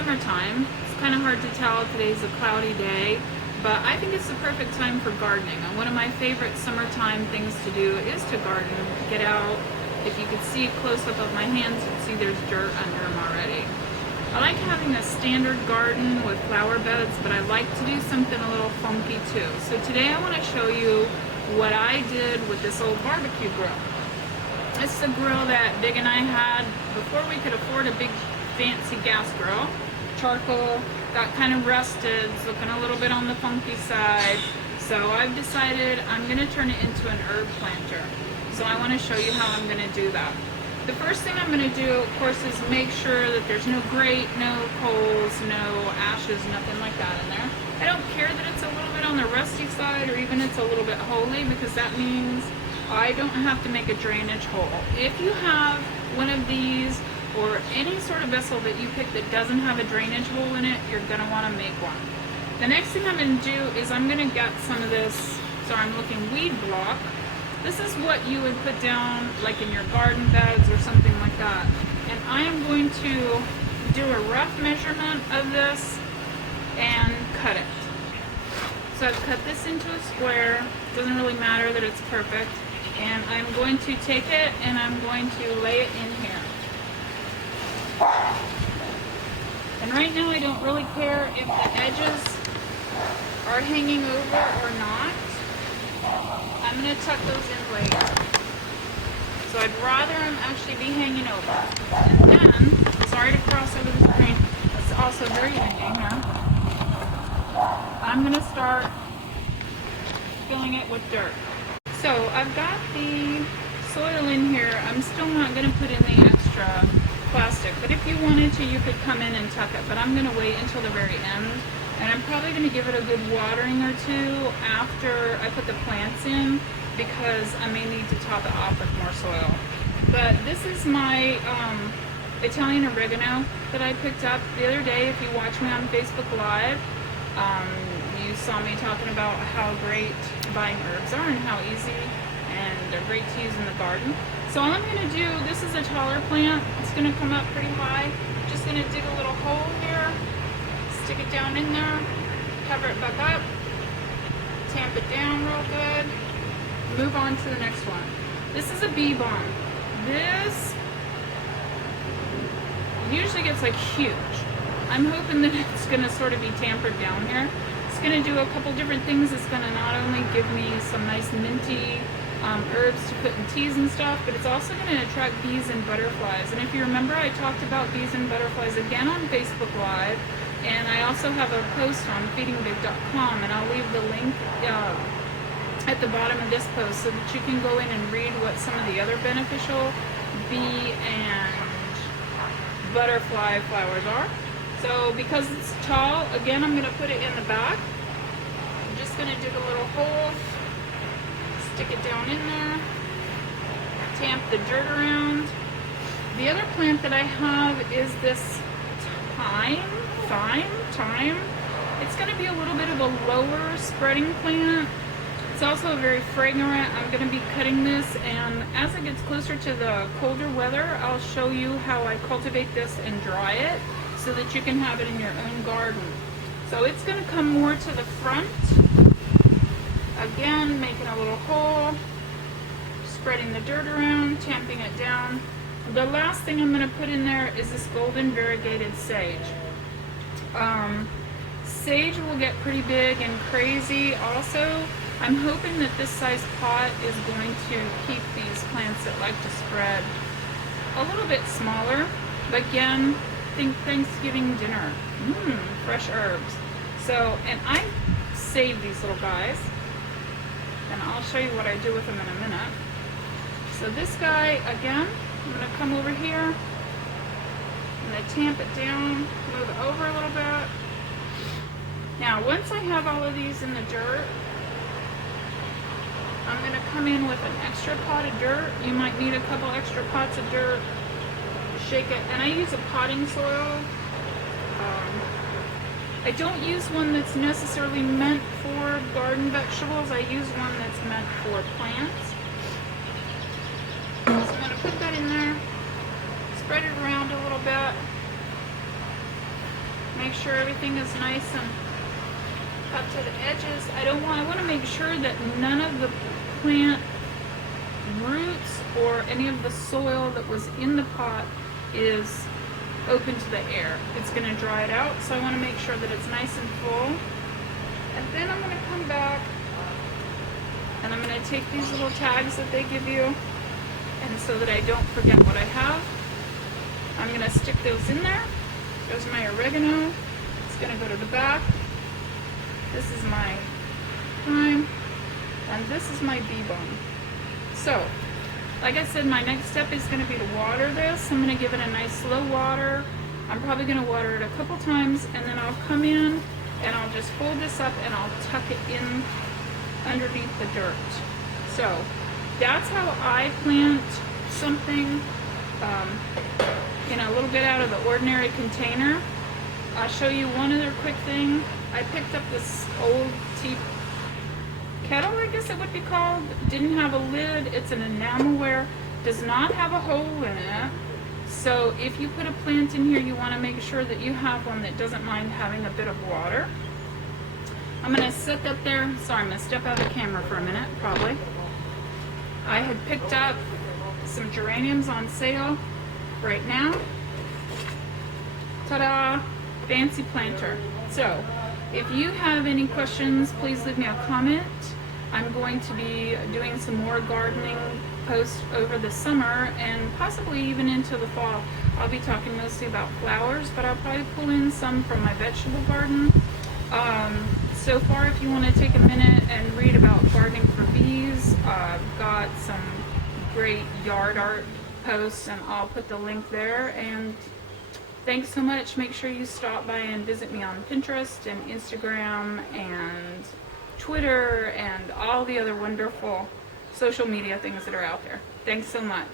summertime. It's kind of hard to tell. Today's a cloudy day, but I think it's the perfect time for gardening. And one of my favorite summertime things to do is to garden. Get out. If you could see a close-up of my hands, you'd see there's dirt under them already. I like having a standard garden with flower beds, but I like to do something a little funky too. So today I want to show you what I did with this old barbecue grill. It's the grill that Big and I had before we could afford a big fancy gas grill. Charcoal, got kind of rusted, it's looking a little bit on the funky side. So I've decided I'm going to turn it into an herb planter. So I want to show you how I'm going to do that. The first thing I'm going to do, of course, is make sure that there's no grate, no coals, no ashes, nothing like that in there. I don't care that it's a little bit on the rusty side or even it's a little bit holy, because that means I don't have to make a drainage hole. If you have one of these or any sort of vessel that you pick that doesn't have a drainage hole in it, you're going to want to make one. The next thing I'm going to do is I'm going to get some of this, sorry I'm looking, weed block. This is what you would put down like in your garden beds or something like that. And I am going to do a rough measurement of this and cut it. So I've cut this into a square. Doesn't really matter that it's perfect. And I'm going to take it and I'm going to lay it in here. And right now I don't really care if the edges are hanging over or not. I'm going to tuck those in later. So I'd rather them actually be hanging over. And then, sorry to cross over the screen, it's also very windy here. I'm going to start filling it with dirt. So I've got the soil in here. I'm still not going to put in the extra plastic, but if you wanted to, you could come in and tuck it, but I'm going to wait until the very end, and I'm probably going to give it a good watering or two after I put the plants in, because I may need to top it off with more soil. But this is my Italian oregano that I picked up the other day. If you watch me on Facebook Live, you saw me talking about how great buying herbs are and how easy and they're great to use in the garden. So all I'm going to do, this is a taller plant. It's going to come up pretty high. Just going to dig a little hole here, stick it down in there, cover it back up, tamp it down real good, move on to the next one. This is a bee balm. This usually gets like huge. I'm hoping that it's going to sort of be tampered down here. It's going to do a couple different things. It's going to not only give me some nice minty herbs to put in teas and stuff, but it's also going to attract bees and butterflies. And if you remember, I talked about bees and butterflies again on Facebook Live, and I also have a post on feedingbig.com, and I'll leave the link at the bottom of this post so that you can go in and read what some of the other beneficial bee and butterfly flowers are. So because it's tall, again, I'm going to put it in the back. I'm just going to dig a little hole, stick it down in there, tamp the dirt around. The other plant that I have is this thyme. It's going to be a little bit of a lower spreading plant. It's also very fragrant. I'm going to be cutting this, and as it gets closer to the colder weather, I'll show you how I cultivate this and dry it so that you can have it in your own garden. So it's going to come more to the front. Again, making a little hole, spreading the dirt around, tamping it down. The last thing I'm going to put in there is this golden variegated sage. Sage will get pretty big and crazy. Also, I'm hoping that this size pot is going to keep these plants that like to spread a little bit smaller. But again, think Thanksgiving dinner. Fresh herbs. So, and I save these little guys, and I'll show you what I do with them in a minute. So this guy, again, I'm going to come over here, I'm going to tamp it down, move it over a little bit. Now, once I have all of these in the dirt, I'm going to come in with an extra pot of dirt. You might need a couple extra pots of dirt. Shake it, and I use a potting soil. I don't use one that's necessarily meant for garden vegetables. I use one that's meant for plants. So I'm going to put that in there, spread it around a little bit. Make sure everything is nice and cut to the edges. I want to make sure that none of the plant roots or any of the soil that was in the pot is open to the air. It's going to dry it out, so I want to make sure that it's nice and full. And then I'm going to come back and I'm going to take these little tags that they give you, and so that I don't forget what I have, I'm going to stick those in there. There's my oregano. It's going to go to the back. This is my thyme, and this is my bee balm. So, like I said, my next step is going to be to water this. I'm going to give it a nice slow water. I'm probably going to water it a couple times, and then I'll come in and I'll just fold this up and I'll tuck it in underneath the dirt. So that's how I plant something in a little bit out of the ordinary container. I'll show you one other quick thing. I picked up this old tea kettle, I guess it would be called. Didn't have a lid. It's an enamelware. Does not have a hole in it. So if you put a plant in here, you want to make sure that you have one that doesn't mind having a bit of water. I'm going to set that there. Sorry, I'm going to step out of the camera for a minute, probably. I had picked up some geraniums on sale right now. Ta-da! Fancy planter. So, if you have any questions, please leave me a comment. I'm going to be doing some more gardening posts over the summer and possibly even into the fall. I'll be talking mostly about flowers, but I'll probably pull in some from my vegetable garden. So far, if you want to take a minute and read about gardening for bees, I've got some great yard art posts, and I'll put the link there. And thanks so much. Make sure you stop by and visit me on Pinterest and Instagram and Twitter and all the other wonderful social media things that are out there. Thanks so much.